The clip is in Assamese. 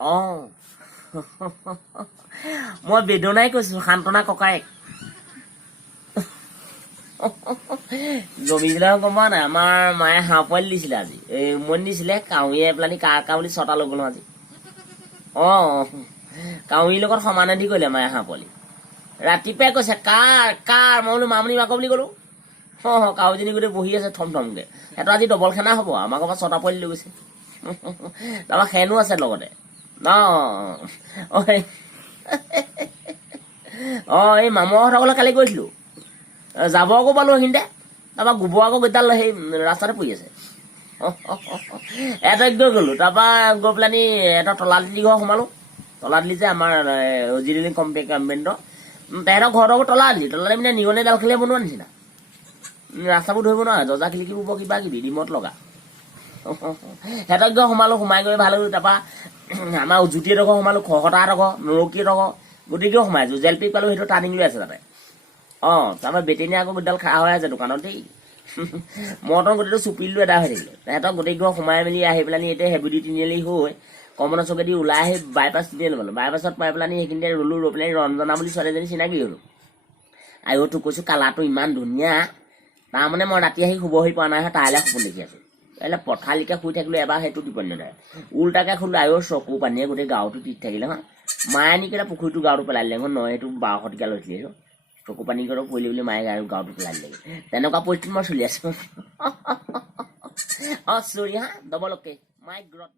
অঁ মই বেদনাই কৈছো সান্তনা ককায়েক জমিবিলাক গম পোৱা নাই আমাৰ মায়ে হাঁহ পোৱালি দিছিলে আজি এই উমনি দিছিলে কাউৰীয়ে পেলানি কা বুলি 6টা লৈ গ'লো আজি অঁ কাউৰীৰ লগত সমানে দি কৰিলে মায়ে হাঁহ পোৱালি ৰাতিপুৱাই কৈছে কাৰ মই বোলো মামনি মাকৰ বুলি ক'লো কাউৰীজনী গোটেই বহি আছে থমথমকে সিহঁতৰ আজি ডবল খানা হ'ব আমাৰ ঘৰৰ পৰা 6টা পোৱালি লৈ গৈছে তাৰপৰা খেনো আছে লগতে এই মামুহঁতৰ ঘৰলৈ কালি গৈছিলো যাব আকৌ পালো সেইখিনিতে তাৰপৰা গোবৰ আকৌ গোটাল সেই ৰাস্তাতে পৰি আছে এটাক গৈ গ'লো তাৰপৰা গৈ পেলানি এটা তলাতলি ঘৰ সোমালো তলাতলি যে আমাৰ জিৰণি কম্পেণ্টৰ তেহেঁতৰ ঘৰটো তলাতলি মানে নিগনি ডাল খেলিয়ে বনোৱা নিচিনা ৰাস্তাবোৰ ধৰিব নোৱাৰে দৰ্জা খিৰিকিবোৰ কিবা কিবি ৰিমট লগা সিহঁতক গৈ সোমাই গৈ ভাল হ'ল তাৰপৰা আমাৰ উজুতিহঁতৰ ঘৰ সোমালো খহতাহঁতৰ ঘৰ নৰকীহঁতৰ ঘৰ গোটেইকেও সোমাইছো জেলপি পালো সেইটো টাৰ্ণিং লৈ আছে তাতে তাৰপৰা বেটেনীয়ে আকৌ গোটেইডাল খাৰা হৈ আছে দোকানত দেই মটন গোটেইটো চুপিলো এটা হৈ থাকিলে সিহঁতক গোটেই ঘৰ সোমাই মেলি আহি পেলানি এতিয়া হেবুদি তিনিআলি হৈ কমনৰ চকেদি ওলাই আহি বাইপাছ তিনিআলি পালো বাইপাছত পাই পেলানি সেইখিনিতে ৰৈ পেলানি ৰঞ্জনা বুলি ছোৱালীজনী চিনাকি হ'লো আইও তোক কৈছো কালাৰটো ইমান ধুনীয়া তাৰমানে মই ৰাতি আহি শুবহি পৰা নাই তাইলৈ সপোন দেখি আছো এলে পথালিকে শুই থাকিলো এবাৰ সেইটো টোপনি নধৰে উল্টাকে শুলো আইও চকু পানীয়ে গোটেই গাঁৱটো তিত থাকিলে মায়ে আনি কেইটা পুখুৰীটো গাঁৱটো পেলাই দিলে নহয় সেইটো 1200 টকা লৈছিলে সেইটো চকু পানী কৰি পৰিলে বুলি মায়ে গাঁৱটো পেলাই দিলে তেনেকুৱা পৰিস্থিতি মই চলি আছো চৰি ডবল অ'কে মাই গ্ৰড